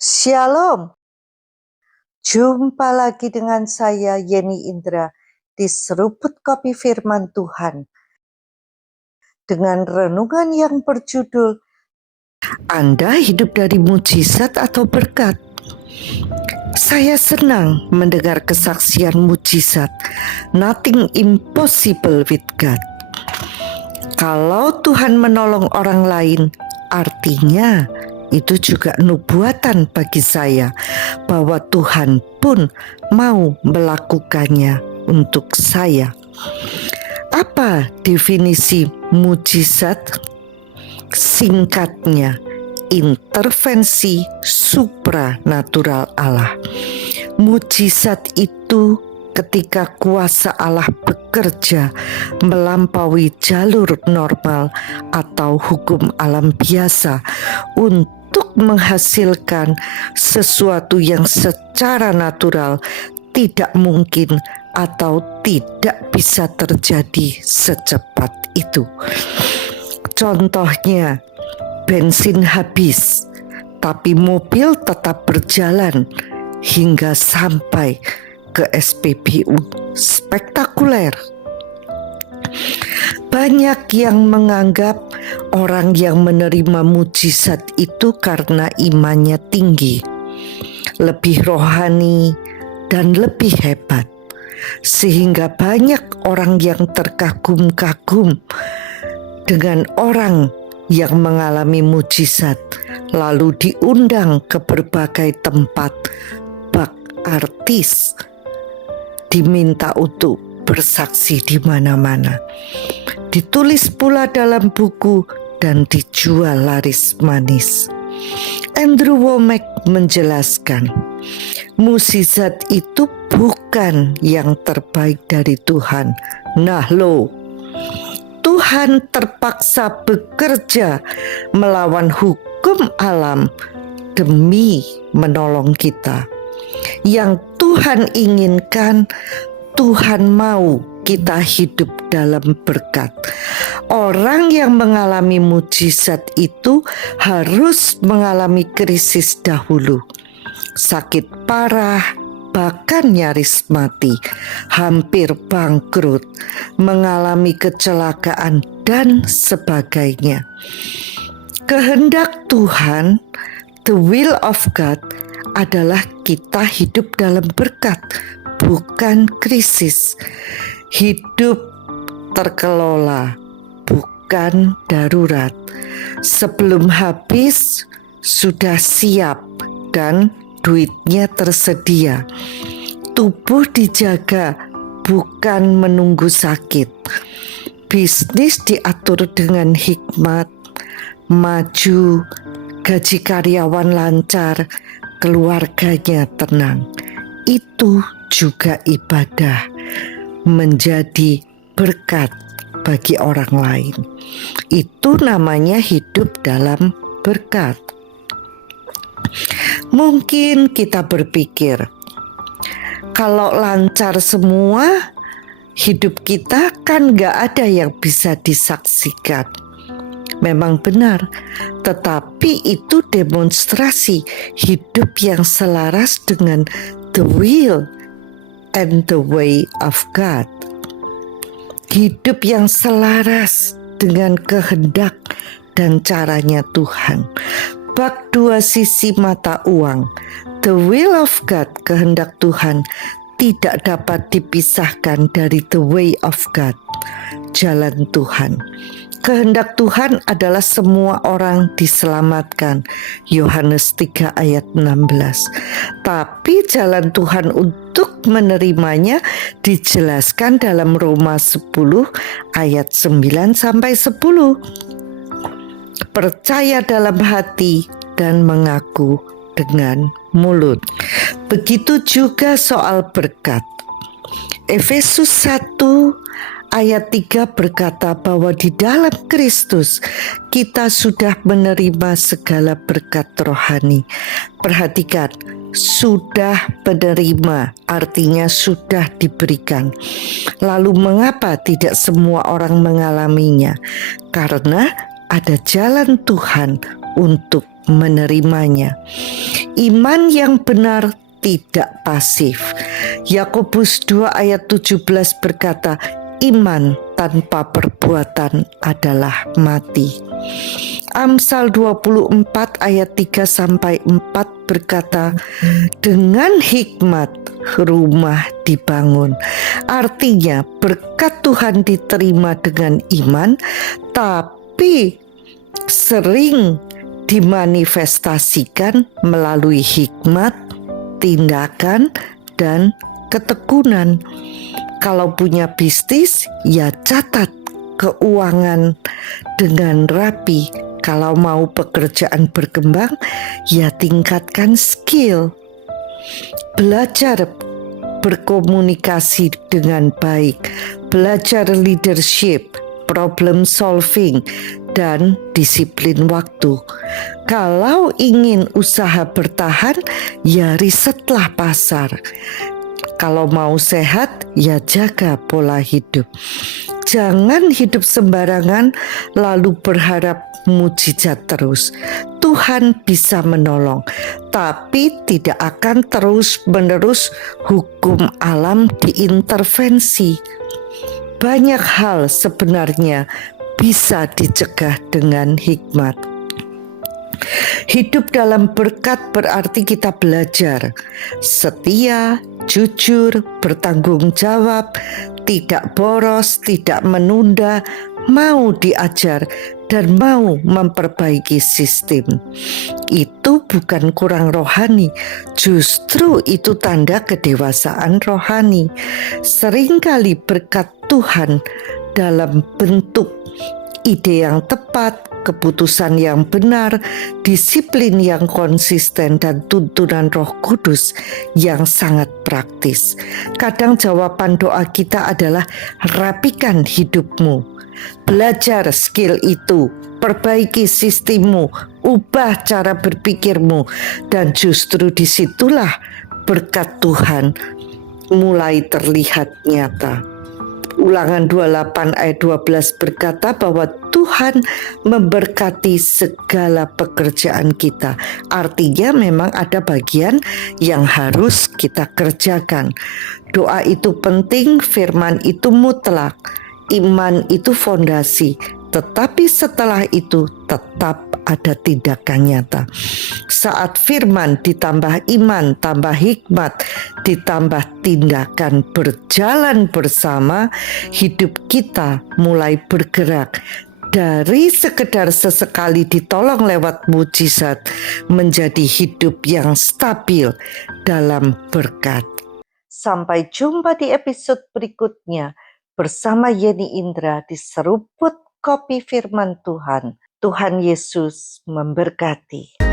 Shalom, jumpa lagi dengan saya Yeni Indra di Seruput Kopi Firman Tuhan dengan renungan yang berjudul Anda hidup dari mujizat atau berkat. Saya senang mendengar kesaksian mujizat, nothing impossible with God. Kalau Tuhan menolong orang lain, artinya itu juga nubuatan bagi saya bahwa Tuhan pun mau melakukannya untuk saya. Apa definisi mujizat? Singkatnya, intervensi supranatural Allah. Mujizat itu ketika kuasa Allah bekerja melampaui jalur normal atau hukum alam biasa untuk menghasilkan sesuatu yang secara natural tidak mungkin atau tidak bisa terjadi secepat itu. Contohnya, bensin habis, tapi mobil tetap berjalan hingga sampai ke SPBU. Spektakuler. Banyak yang menganggap orang yang menerima mujizat itu karena imannya tinggi, lebih rohani, dan lebih hebat. Sehingga banyak orang yang terkagum-kagum dengan orang yang mengalami mujizat, lalu diundang ke berbagai tempat, bak artis, diminta untuk bersaksi di mana-mana. Ditulis pula dalam buku dan dijual laris manis. Andrew Wommack menjelaskan, mukjizat itu bukan yang terbaik dari Tuhan. Nah loh, Tuhan terpaksa bekerja melawan hukum alam demi menolong kita. Yang Tuhan inginkan, Tuhan mau kita hidup dalam berkat. Orang yang mengalami mujizat itu harus mengalami krisis dahulu. Sakit parah, bahkan nyaris mati, hampir bangkrut, mengalami kecelakaan, dan sebagainya. Kehendak Tuhan, the will of God, adalah kita hidup dalam berkat, bukan krisis. Hidup terkelola, bukan darurat. Sebelum habis, sudah siap dan duitnya tersedia. Tubuh dijaga, bukan menunggu sakit. Bisnis diatur dengan hikmat, maju, gaji karyawan lancar, keluarganya tenang. Itu juga ibadah, menjadi berkat bagi orang lain. Itu namanya hidup dalam berkat. Mungkin kita berpikir, kalau lancar semua, hidup kita kan gak ada yang bisa disaksikan. Memang benar, tetapi itu demonstrasi hidup yang selaras dengan the will and the way of God. Hidup yang selaras dengan kehendak dan caranya Tuhan. Bak dua sisi mata uang. The will of God, kehendak Tuhan, tidak dapat dipisahkan dari the way of God, jalan Tuhan. Kehendak Tuhan adalah semua orang diselamatkan. Yohanes 3 ayat 16. Tapi jalan Tuhan untuk menerimanya dijelaskan dalam Roma 10 ayat 9 sampai 10. Percaya dalam hati dan mengaku dengan mulut. Begitu juga soal berkat. Efesus 1 ayat 3 berkata bahwa di dalam Kristus kita sudah menerima segala berkat rohani. Perhatikan, sudah menerima artinya sudah diberikan. Lalu mengapa tidak semua orang mengalaminya? Karena ada jalan Tuhan untuk menerimanya. Iman yang benar tidak pasif. Yakobus 2 ayat 17 berkata, iman tanpa perbuatan adalah mati. Amsal 24 ayat 3 sampai 4 berkata, dengan hikmat rumah dibangun. Artinya berkat Tuhan diterima dengan iman, tapi sering dimanifestasikan melalui hikmat, tindakan, dan ketekunan. Kalau punya bisnis, ya catat keuangan dengan rapi. Kalau mau pekerjaan berkembang, ya tingkatkan skill. Belajar berkomunikasi dengan baik, belajar leadership, problem solving, dan disiplin waktu. Kalau ingin usaha bertahan, ya risetlah pasar. Kalau mau sehat, ya jaga pola hidup. Jangan hidup sembarangan lalu berharap mujizat terus. Tuhan bisa menolong, tapi tidak akan terus-menerus hukum alam diintervensi. Banyak hal sebenarnya bisa dicegah dengan hikmat. Hidup dalam berkat berarti kita belajar setia, jujur, bertanggung jawab, tidak boros, tidak menunda, mau diajar, dan mau memperbaiki sistem. Itu bukan kurang rohani, justru itu tanda kedewasaan rohani. Seringkali berkat Tuhan dalam bentuk ide yang tepat, keputusan yang benar, disiplin yang konsisten, dan tuntunan Roh Kudus yang sangat praktis. Kadang jawaban doa kita adalah rapikan hidupmu, belajar skill itu, perbaiki sistemmu, ubah cara berpikirmu, dan justru disitulah berkat Tuhan mulai terlihat nyata. Ulangan 28 ayat 12 berkata bahwa Tuhan memberkati segala pekerjaan kita. Artinya memang ada bagian yang harus kita kerjakan. Doa itu penting, firman itu mutlak, iman itu fondasi. Tetapi setelah itu tetap ada tindakan nyata. Saat firman ditambah iman, tambah hikmat, ditambah tindakan berjalan bersama, hidup kita mulai bergerak dari sekedar sesekali ditolong lewat mujizat menjadi hidup yang stabil dalam berkat. Sampai jumpa di episode berikutnya bersama Yeni Indra di Seruput Kopi Firman Tuhan. Tuhan Yesus memberkati.